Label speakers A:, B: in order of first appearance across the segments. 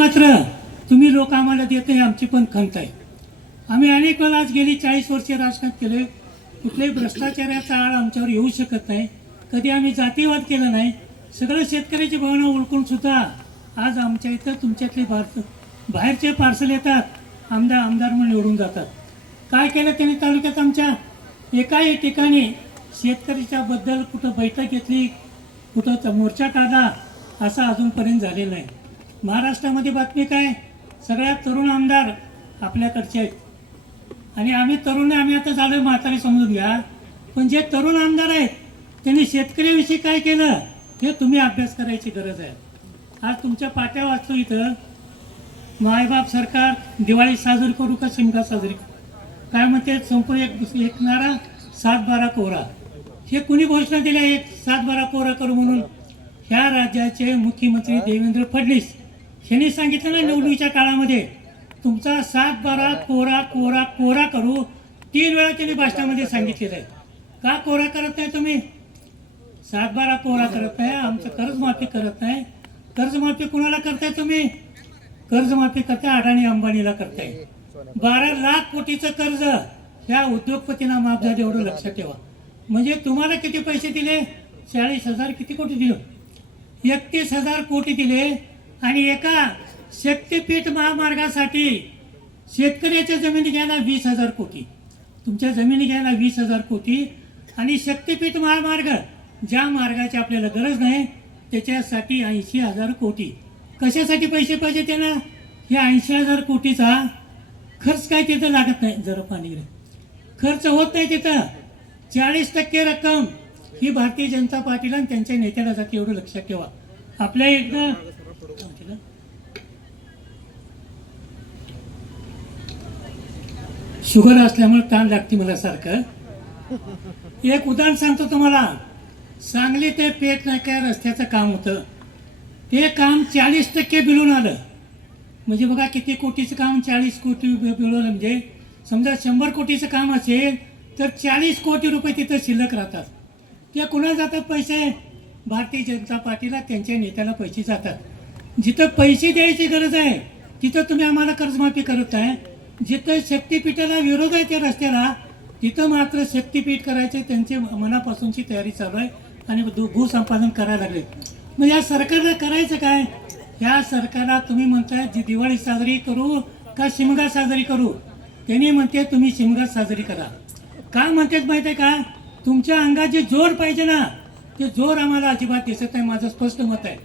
A: मात्र तुम्ही लोक आम्हाला देत आहे आमची पण खंत आहे. आम्ही अनेक वेळा आज गेली चाळीस वर्षे राजकारण केले. कुठल्याही भ्रष्टाचाराचा आळ आमच्यावर येऊ शकत नाही. कधी आम्ही जातीवाद केला नाही. सगळं शेतकऱ्याची भावना ओळखून सुद्धा आज आमच्या इथं तुमच्यातले भारत बाहेरचे पार्सल येतात. आमदार आमदार म्हणून निवडून जातात. काय केलं त्यांनी तालुक्यात आमच्या? एकाही ठिकाणी शेतकऱ्याच्या बद्दल कुठं बैठक घेतली कुठं मोर्चा काढला असा अजूनपर्यंत झालेला आहे महाराष्ट्रामध्ये बातमी काय? सगळ्यात तरुण आमदार आपल्याकडचे आहेत. आणि आम्ही तरुण आम्ही आता झालो म्हातारे समजून घ्या. पण जे तरुण आमदार आहेत त्यांनी शेतकऱ्याविषयी काय केलं हे तुम्ही अभ्यास करायची गरज आहे. आज तुमच्या पाट्या वाचतो इथं मायबाप सरकार दिवाळी साजरी करू का शिमगा साजरी करू? काय म्हणते? संपूर्ण एक एक नारा सात बारा कोरा. हे कुणी घोषणा दिल्या एक सात बारा कोरा करू म्हणून. ह्या राज्याचे मुख्यमंत्री देवेंद्र फडणवीस. यांनी सांगितलं ना निवडणुकीच्या काळामध्ये तुमचा सात बारा कोरा कोरा कोरा करू तीन वेळा त्यांनी भाषणामध्ये सांगितलेलं आहे. का कोरा करत नाही तुम्ही? सात बारा कोरा करत नाही आमचं कर्जमाफी करत नाही. कर्जमाफी कुणाला करताय तुम्ही? कर्जमाफी करताय अडाणी अंबानीला करताय. बारा लाख कोटीचं कर्ज ह्या उद्योगपतींना माफ झालं एवढं लक्षात ठेवा. म्हणजे तुम्हाला किती पैसे दिले? चाळीस हजार किती कोटी दिले? एकतीस हजार कोटी दिले. आणि एका शक्तीपीठ महामार्गासाठी शेतकऱ्याच्या जमिनी घ्यायला वीस हजार कोटी. तुमच्या जमिनी घ्यायला वीस हजार कोटी. आणि शक्तीपीठ महामार्ग ज्या मार्गाची आपल्याला गरज नाही त्याच्यासाठी ऐंशी हजार कोटी. कशासाठी पैसे पाहिजे त्यांना? या ऐंशी हजार कोटीचा खर्च काय तिथं लागत नाही जरा पाणी खर्च होत नाही तिथं. चाळीस टक्के रक्कम ही भारतीय जनता पार्टीला आणि त्यांच्या नेत्याला जाते एवढं लक्षात ठेवा. आपल्या एकदा शुगर असल्यामुळे ताण लागते मला सारखं. एक उदाहरण सांगतो तुम्हाला. सांगली ते पेट काय रस्त्याचं काम होतं. ते काम चाळीस टक्के बिलून आलं. म्हणजे बघा किती कोटीचं काम चाळीस कोटी बि- बिळवलं म्हणजे समजा शंभर कोटीचं काम असेल तर चाळीस कोटी रुपये तिथं शिल्लक राहतात. ते कुणाला जातात पैसे? भारतीय जनता पार्टीला त्यांच्या नेत्याला पैसे जातात. जिथं पैसे द्यायची गरज आहे तिथं तुम्ही आम्हाला कर्जमाफी करत आहे जिथं शक्तीपीठाला विरोध आहे त्या रस्त्याला तिथं मात्र शक्तीपीठ करायचे त्यांचे मनापासूनची तयारी चालू आहे आणि भूसंपादन करायला लागले. मग या सरकारला करायचं काय? या सरकारला तुम्ही म्हणताय जी दिवाळी साजरी करू का शिमगा साजरी करू? त्यांनी म्हणते तुम्ही शिमगा साजरी करा. का म्हणतात माहिती आहे का? तुमच्या अंगात जे जोर पाहिजे ना ते जोर आम्हाला अजिबात दिसत नाही. माझं स्पष्ट मत आहे.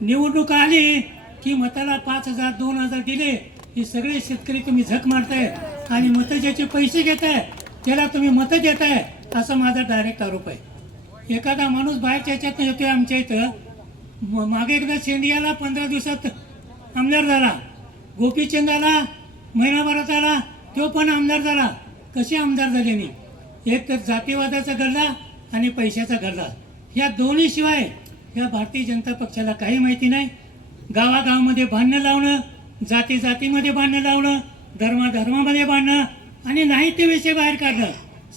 A: निवडणूक आली की मताला पाच हजार दोन हजार दिले हे सगळे शेतकरी तुम्ही झक मारताय आणि मतं ज्याचे पैसे घेताय त्याला तुम्ही मतं देताय असा माझा डायरेक्ट आरोप आहे. एखादा माणूस बाहेरच्या ह्याच्यात येतोय आमच्या इथं मागे एकदा शेंडियाला पंधरा दिवसात आमदार झाला. गोपीचंद आला महिनाभरात आला तो पण आमदार झाला. कसे आमदार झाले नाही एक तर जातीवादाचा गल्ला आणि पैशाचा गल्ला. या दोन्ही शिवाय या भारतीय जनता पक्षाला काही माहिती नाही. गावागावामध्ये भांडणं लावणं जाती जातीमध्ये भांडणं लावलं धर्मा धर्मामध्ये भांडणं आणि नाही ते विषय बाहेर काढणं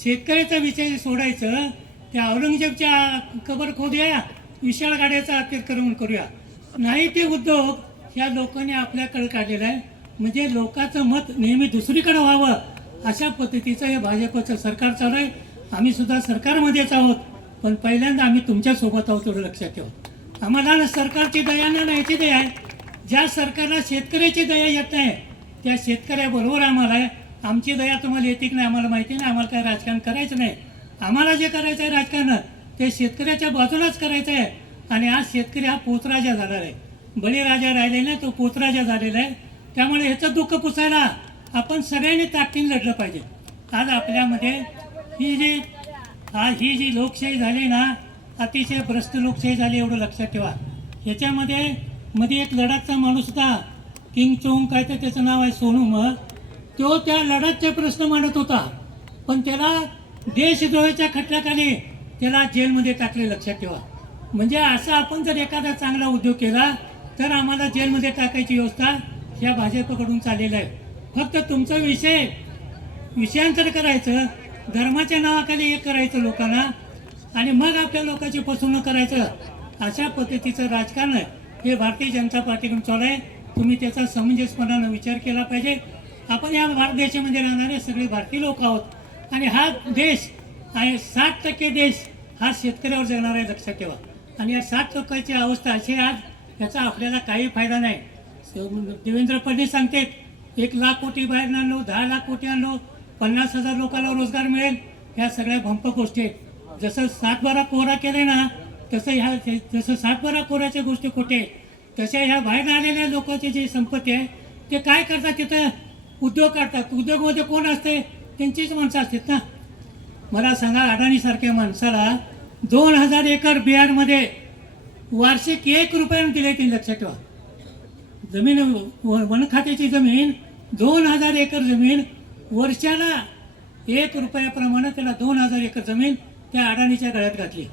A: शेतकऱ्याचा विषय सोडायचं त्या औरंगजेबच्या कबर खोदूया विशाळ गाड्याचा अतिक्रमण करूया. नाही ते उद्योग या लोकांनी आपल्याकडे काढलेला आहे. म्हणजे लोकांचं मत नेहमी दुसरीकडे व्हावं अशा पद्धतीचं हे भाजपचं सरकार चालू आहे. आम्ही सुद्धा सरकारमध्येच आहोत पण पहिल्यांदा आम्ही तुमच्यासोबत आहोत एवढं लक्षात ठेवू. आम्हाला ना सरकारची दया ना याची दया आहे. ज्या सरकारला शेतकऱ्याची दया येत नाही त्या शेतकऱ्याबरोबर आम्हाला आहे आमची दया तुम्हाला येते की नाही आम्हाला माहिती नाही आम्हाला काय राजकारण करायचं नाही. आम्हाला जे करायचं आहे राजकारण ते शेतकऱ्याच्या बाजूलाच करायचं आहे. आणि आज शेतकरी हा पोतराजा झाला आहे. बळीराजा राहिले नाही तो पोतराजा झालेला आहे. त्यामुळे ह्याचं दुःख पुसायला आपण सगळ्यांनी ताकदीने लढलं पाहिजे. आज आपल्यामध्ये ही जी हा ही जी लोकशाही झाली ना अतिशय भ्रष्ट लोकशाही झाली एवढं लक्षात ठेवा. ह्याच्यामध्ये मध्ये एक लडाखचा माणूस होता. किंग चोंग काय तर त्याचं नाव आहे सोनू मग. तो त्या लडाखचे प्रश्न मांडत होता. पण त्याला देशद्रोहाच्या खटल्याखाली त्याला जेलमध्ये टाकले लक्षात ठेवा. म्हणजे असं आपण जर एखादा चांगला उद्योग केला तर आम्हाला जेलमध्ये टाकायची व्यवस्था ह्या भाजपकडून चाललेलं आहे. फक्त तुमचा विषय विषयांतर करायचं धर्माच्या नावाखाली हे करायचं लोकांना आणि मग आपल्या लोकांची फसवणूक करायचं अशा पद्धतीचं राजकारण आहे. हे भारतीय जनता पार्टीकडून चालू आहे. तुम्ही त्याचा समंजसपणानं विचार केला पाहिजे. आपण या भारत देशामध्ये राहणारे सगळे भारतीय लोक आहोत. आणि हा देश आहे साठ टक्के देश हा शेतकऱ्यावर जगणार आहे लक्षात ठेवा. आणि या साठ टक्क्याची अवस्था अशी आज याचा आपल्याला काही फायदा नाही. देवेंद्र फडणवीस सांगतात एक लाख कोटी बाहेर आणलो दहा लाख कोटी आणलो पन्नास हजार लोकांना रोजगार मिळेल ह्या सगळ्या भंप गोष्टी आहेत. जसं सातबारा कोहरा केले ना तसं ह्या जसं सातबारा कोऱ्याच्या गोष्टी खोटे तशा ह्या बाहेर आलेल्या लोकांची जी संपत्ती आहे ते काय करतात तिथं? उद्योग काढतात. उद्योगमध्ये कोण असते? त्यांचीच माणसं असतात ना. मला सांगा अडाणीसारख्या माणसाला दोन हजार एकर बिहारमध्ये वार्षिक एक रुपयानं दिले ते लक्षात ठेवा. जमीन व- वन खात्याची जमीन दोन हजार एकर जमीन वर्षाला एक रुपयाप्रमाणे त्याला दोन हजार एकर जमीन त्या अडाणीच्या गळ्यात घातली.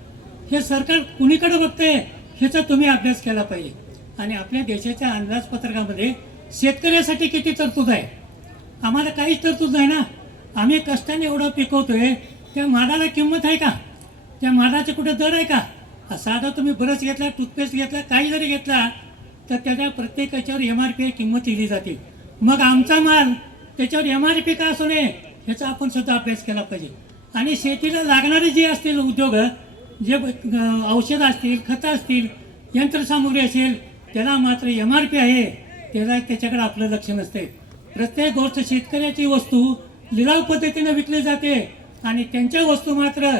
A: हे सरकार कुणीकडे बघतंय ह्याचा तुम्ही अभ्यास केला पाहिजे. आणि आपल्या देशाच्या अंदाजपत्रकामध्ये शेतकऱ्यासाठी किती तरतूद आहे? आम्हाला काहीच तरतूद नाही ना. आम्ही कष्टाने एवढं पिकवतोय त्या माडाला किंमत आहे का? त्या माडाचे कुठे दर आहे का? साधा तुम्ही ब्रश घेतला टूथपेस्ट घेतला काही जरी घेतला तर त्याच्या प्रत्येकाच्यावर एम आर पी किंमत लिहिली जाते. मग आमचा माल त्याच्यावर एम आर पी का असू नये ह्याचा आपण सुद्धा अभ्यास केला पाहिजे. आणि शेतीला लागणारे जे असतील उद्योग जे औषधं असतील खतं असतील यंत्रसामुग्री असेल त्याला मात्र एम आर पी आहे. त्याला त्याच्याकडे आपलं लक्ष नसते प्रत्येक गोष्ट शेतकऱ्याची वस्तू लिलाव पद्धतीनं विकली जाते आणि त्यांच्या वस्तू मात्र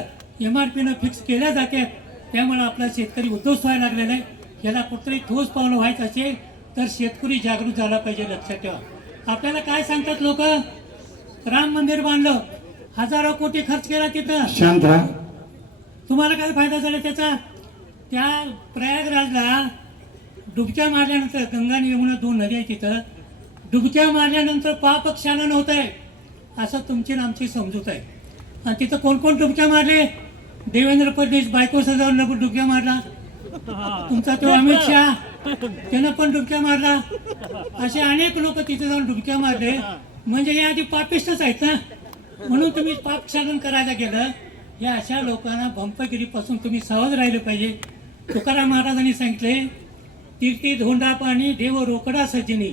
A: एम आर पीनं फिक्स केल्या जातात त्यामुळे आपला शेतकरी उद्ध्वस्त व्हायला लागलेला आहे. याला कुठतरी ठोस पावलं व्हायचं असेल तर शेतकरी जागृत झाला पाहिजे लक्षात ठेवा. आपल्याला काय सांगतात लोक? राम मंदिर बांधलं. हजारो कोटी खर्च केला तिथं.
B: शांत राहा.
A: तुम्हाला काय फायदा झाला त्याचा? त्या प्रयागराजला डुबक्या मारल्यानंतर गंगा यमुना दोन नद्या आहेत तिथं डुबक्या मारल्यानंतर पापक्षालन होत आहे असं तुमची आणि आमची समजूत आहे. आणि तिथं कोण कोण डुबक्या मारले? देवेंद्र फडणवीस बायको सजावून डुबक्या मारला. तुमचा तो अमित शहा त्यानं पण डुबक्या मारला. असे अनेक लोक तिथे जाऊन डुबक्या मारले. म्हणजे हे आधी पापिष्टच आहेत ना? म्हणून तुम्ही पाप क्षालन करायला गेलं. या अशा लोकांना भंपगिरीपासून तुम्ही सावध राहिले पाहिजे. तुकाराम महाराजांनी सांगितले तीर्थी धोंडा पाणी देव रोकडा सज्जनी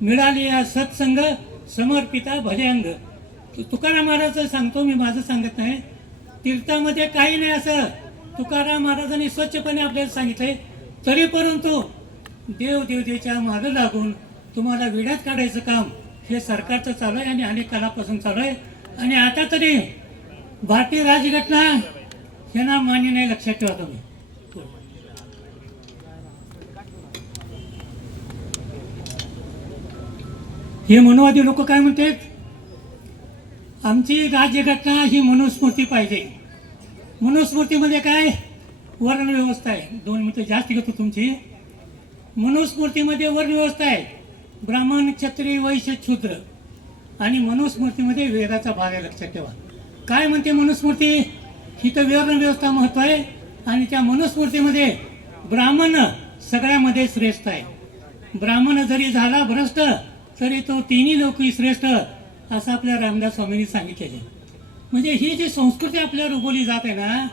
A: मिळाली या सत्संग समर्पिता भले अंग तुकाराम महाराज सांगतो मी माझं सांगत नाही. तीर्थामध्ये काही नाही असं. तुकाराम महाराजांनी स्वच्छपणे आपल्याला सांगितले तरी परंतु देव देवतेच्या मागं लागून तुम्हाला विड्यात काढायचं काम हे सरकारचं चालू आहे आणि अनेक कालापासून चालू आहे. आणि आता तरी भारतीय राज्यघटना यांना मान्य नाही लक्षात ठेवा तुम्ही. हे मनोवादी लोक काय म्हणतात? आमची राज्यघटना ही मनुस्मृती पाहिजे. मनुस्मृतीमध्ये काय? वर्ण व्यवस्था आहे. दोन मिनिटं जास्त घेतो तुमची. मनुस्मृतीमध्ये वर्ण व्यवस्था आहे. ब्राह्मण क्षत्रिय वैश्य शूद्र आणि मनुस्मृतीमध्ये वेदाचा भाग आहे लक्षात ठेवा. काय म्हणते मनुस्मृती? ही तर वर्ण व्यवस्था महत्त्व आहे आणि त्या मनुस्मृतीमध्ये ब्राह्मण सगळ्यामध्ये श्रेष्ठ आहे. ब्राह्मण जरी झाला भ्रष्ट तरी तो तिन्ही लोकही श्रेष्ठ असं आपल्या रामदास स्वामींनी सांगितलेले आहे. म्हणजे ही जी संस्कृती आपल्यावर उगवली जात आहे ना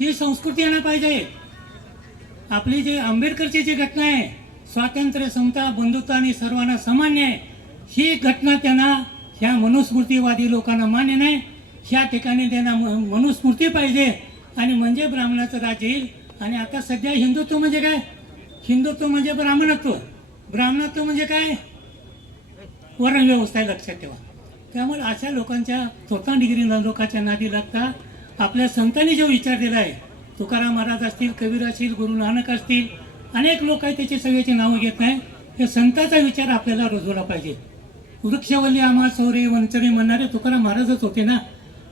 A: ही संस्कृती यांना पाहिजे. आपली जी आंबेडकरची जी घटना आहे स्वातंत्र्य समता बंधुत्व आणि सर्वांना सामान्य आहे ही घटना त्यांना ह्या मनुस्मृतीवादी लोकांना मान्य नाही. ह्या ठिकाणी त्यांना म- मनुस्मृती पाहिजे. आणि म्हणजे ब्राह्मणाचं राज्य येईल. आणि आता सध्या हिंदुत्व म्हणजे काय? हिंदुत्व म्हणजे ब्राह्मणत्व. ब्राह्मणत्व म्हणजे काय? वर्णव्यवस्था आहे लक्षात ठेवा. त्यामुळे अशा लोकांच्या स्वतः डिग्री लोकांच्या नादी लागता आपल्या संतांनी जो विचार दिला आहे तुकाराम महाराज असतील कबीर असतील गुरु नानक असतील अनेक लोक आहेत त्याची सगळ्याची नावं घेत नाही. हे संतांचा विचार आपल्याला रुजवला पाहिजे. वृक्षवल्ली आम्हा सौरे वंचरे म्हणणारे तुकाराम महाराजच होते ना.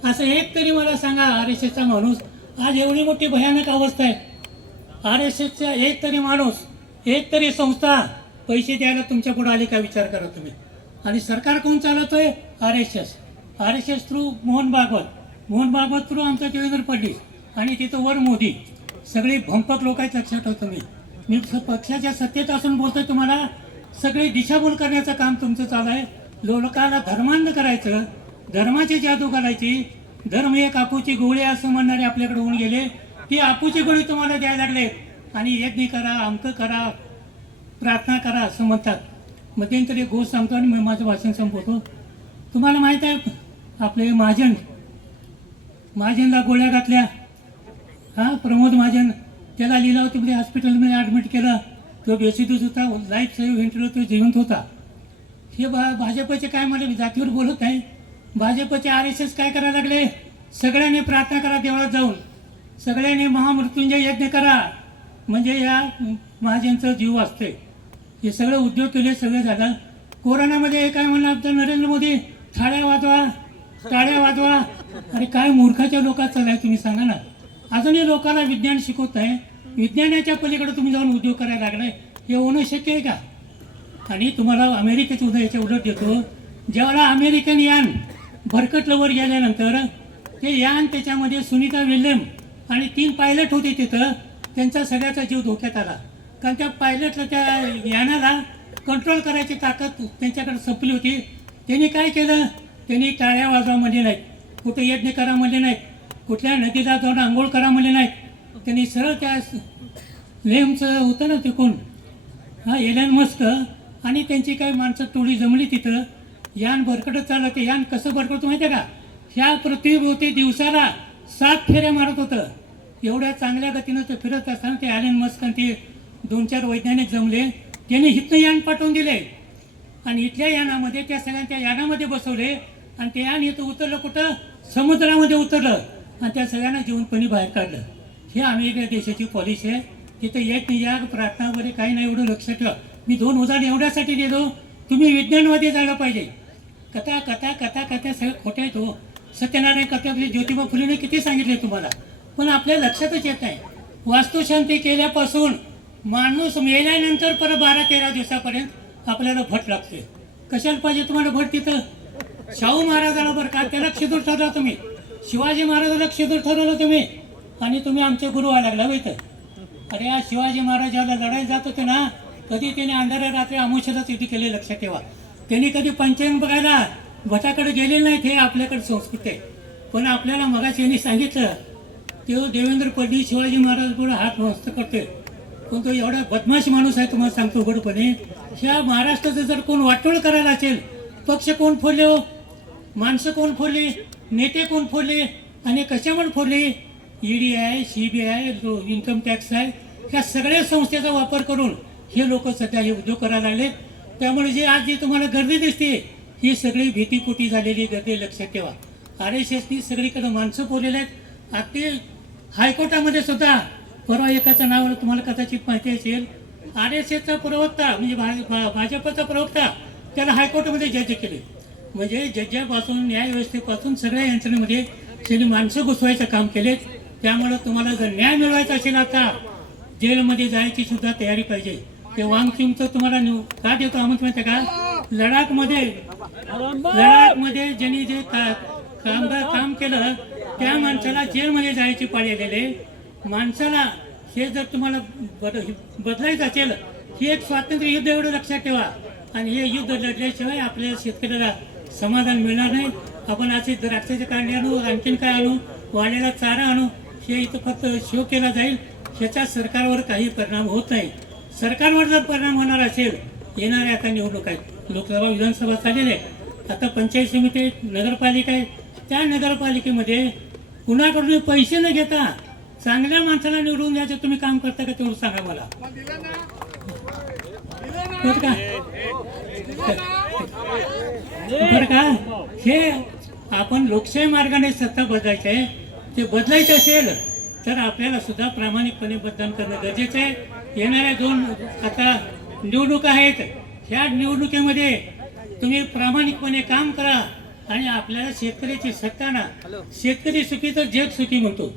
A: असं एक तरी मला सांगा आर एस एसचा माणूस. आज एवढी मोठी भयानक अवस्था आहे. आर एस एसचा एक तरी माणूस एक तरी संस्था पैसे द्यायला तुमच्यापुढे आली का विचार करा तुम्ही. आणि सरकार कोण चालवतो आहे R S S. R S S through Mohan Bhagwat. Mohan Bhagwat through आमचा देवेंद्र फडणवीस आणि तिथं वर मोदी. सगळी भंपक लोक आहेत लक्षात ठेवतो तुम्ही मी पक्षाच्या सत्तेत असून बोलतोय तुम्हाला सगळी दिशाभूल करण्याचं काम तुमचं चालू आहे. लोकांना धर्मांध करायचं. धर्माची जादू करायची. धर्म एक आपूची गोळी असं म्हणणारे आपल्याकडे होऊन गेले. ती आपूची गोळी तुम्हाला द्यायला लागले. आणि यज्ञ करा अंक करा प्रार्थना करा असं म्हणतात. मध्यंतरी एक गोष्ट सांगतो आणि मग माझं भाषण संपवतो. तुम्हाला माहीत आहे आपले महाजन महाजनला गोळ्या घातल्या. हां प्रमोद महाजन त्याला लिलावतीमध्ये हॉस्पिटलमध्ये ॲडमिट केलं. तो बेसिदूज होता लाईफ सेव्ह व्हेंटिलेटर तो जिवंत होता. हे भा भाजपचे काय मला जातीवर बोलत नाही भाजपचे आर एस एस काय करायला लागले? सगळ्यांनी प्रार्थना करा देवळात जाऊन. सगळ्यांनी महामृत्युंजय यज्ञ करा. म्हणजे या महाजनचं जीव असते हे सगळं उद्योग केले सगळं झालं कोरोनामध्ये काय म्हणलं तर नरेंद्र मोदी? थाळ्या वाजवा टाळ्या वाजवा. अरे काय मूर्खाच्या लोकात आहे तुम्ही सांगा ना. अजूनही लोकांना विज्ञान शिकवत आहे. विज्ञानाच्या पलीकडे तुम्ही जाऊन उद्योग करायला लागलाय. हे होणं शक्य आहे का? आणि तुम्हाला अमेरिकेचं उद्या याच्या उलट देतो. ज्यावेळेला अमेरिकन यान भरकटलं वर गेल्यानंतर ते यान त्याच्यामध्ये सुनीता विल्यम आणि तीन पायलट होते तिथं. त्यांचा सगळ्याचा जीव धोक्यात आला. कारण त्या पायलटला त्या यानाला कंट्रोल करायची ताकद त्यांच्याकडे संपली होती. त्यांनी काय केलं? त्यांनी टाळ्या वाजवा म्हणले नाहीत कुठे यज्ञ करा म्हणले नाहीत कुठल्या नदीला जाऊन आंघोळ करा म्हणले नाहीत त्यांनी सरळ त्या लेमचं होतं ना तिकून. हा एलन मस्त आणि त्यांची काही माणसं टोळी जमली तिथं. यान भरकटत चाललं ते यान कसं भरकटतो माहिती आहे का? ह्या पृथ्वीभोवती दिवसाला सात फेऱ्या मारत होतं. एवढ्या चांगल्या गतीनं ते फिरत असताना ते ॲलन मस्क आणि ते दोन चार वैज्ञानिक जमले. त्यांनी हिथनं यान पाठवून दिले. आणि इथल्या यानामध्ये त्या सगळ्यांच्या यानामध्ये बसवले. आणि ते यान इथं उतरलं कुठं? समुद्रामध्ये उतरलं. आणि त्या सगळ्यांना जीवनपणी बाहेर काढलं. हे अमेरिका देशाची पॉलिसी आहे. तिथं एक निजाग प्रार्थना वगैरे काही नाही एवढं लक्षात ठेवा. मी दोन उदाहरण एवढ्यासाठी देतो. तुम्ही विज्ञानवादी झालं पाहिजे. कथा कथा कथा कथा सगळं खोट्या आहेत हो सत्यनारायण कथेतले ज्योतिबा फुलेने किती सांगितले तुम्हाला? पण आपल्या लक्षातच येत नाही. वास्तुशांती केल्यापासून माणूस मेल्यानंतर परत बारा तेरा दिवसापर्यंत आपल्याला भट लागते कशाला पाहिजे तुम्हाला भट तिथं? शाहू महाराजाला बरं का? त्याला क्षिदूर ठरला तुम्ही. शिवाजी महाराजाला क्षिदूर ठरवलं तुम्ही. आणि तुम्ही आमचे गुरु व्हायला लागला होय अरे या शिवाजी महाराजाला लढाई जात होते ना कधी त्याने अंधाऱ्या रात्री आमुष्यालाच युद्ध केले लक्षात ठेवा. त्यांनी कधी पंचायत बघायला भटाकडे गेले नाहीत हे आपल्याकडे संस्कृती आहे. पण आपल्याला मगाशी यांनी सांगितलं तो देवेंद्र फडणवीस शिवाजी महाराज पुढे हात मस्त करतोय. पण तो एवढा बदमाश माणूस आहे तुम्हाला सांगतो उघडपणे. ह्या महाराष्ट्राचं जर कोण वाटोळ करायला असेल पक्ष कोण फोडले हो? माणसं कोण फोडली? नेते कोण फोडले? आणि कशामुळे फोडले? ईडी आहे C B I income tax आहे ह्या सगळ्या संस्थेचा वापर करून हे लोक सध्या हे उद्योग करायला लागले त्यामुळे म्हणजे जे आज जी तुम्हाला गर्दी दिसते ही सगळी भीतीपोटी झालेली गर्दी लक्षात ठेवा. आर एस एसनी सगळीकडे माणसं बोललेले आहेत. अगदी हायकोर्टामध्ये सुद्धा परवा एकाचं नाव तुम्हाला कदाचित माहिती असेल. आर एस एसचा प्रवक्ता म्हणजे भा- भा- भाजपचा प्रवक्ता त्याला हायकोर्टामध्ये जज केले. म्हणजे जज्जापासून न्यायव्यवस्थेपासून सगळ्या यंत्रणेमध्ये त्यांनी माणसं घुसवायचं काम केले. त्यामुळं तुम्हाला जर न्याय मिळवायचा असेल आता जेलमध्ये जायची सुद्धा तयारी पाहिजे. ते वांगचिमचं तुम्हाला न्यू- का देतो आमंत्रण माहिती आहे का? लडाखमध्ये लडाखमध्ये ज्यांनी जे का- कामगार काम केलं त्या माणसाला जेलमध्ये जायची पाळी आलेले माणसाला हे जर तुम्हाला बद बदलायचं असेल हे एक स्वातंत्र्य युद्ध एवढं लक्षात ठेवा. आणि हे युद्ध लढल्याशिवाय आपल्या शेतकऱ्याला समाधान मिळणार नाही. आपण असे द्राक्षाचे कांडे आणू आणखीन काय आणू वाढलेला चारा आणू हे इथं फक्त शो केला जाईल. ह्याचा सरकारवर काही परिणाम होत नाही. सरकारवर जर परिणाम होणार असेल येणाऱ्या आता निवडणूक आहेत. लोकसभा विधानसभा चाललेल्या आहेत. आता पंचायत समिती नगरपालिका आहे त्या नगरपालिकेमध्ये कुणाकडून पैसे न घेता चांगल्या माणसाला निवडून द्यायचं तुम्ही काम करता का तेवढं सांगा मला. बर का? बरं का? हे आपण लोकशाही मार्गाने सत्ता बदलायचं आहे. ते बदलायचं असेल तर आपल्याला सुद्धा प्रामाणिकपणे मतदान करणं गरजेचं आहे. येणाऱ्या दोन आता निवडणुका आहेत. ह्या निवडणुकीमध्ये तुम्ही प्रामाणिकपणे काम करा आणि आपल्याला शेतकऱ्याची सत्ता ना शेतकरी सुखी तर जग सुखी म्हणतो.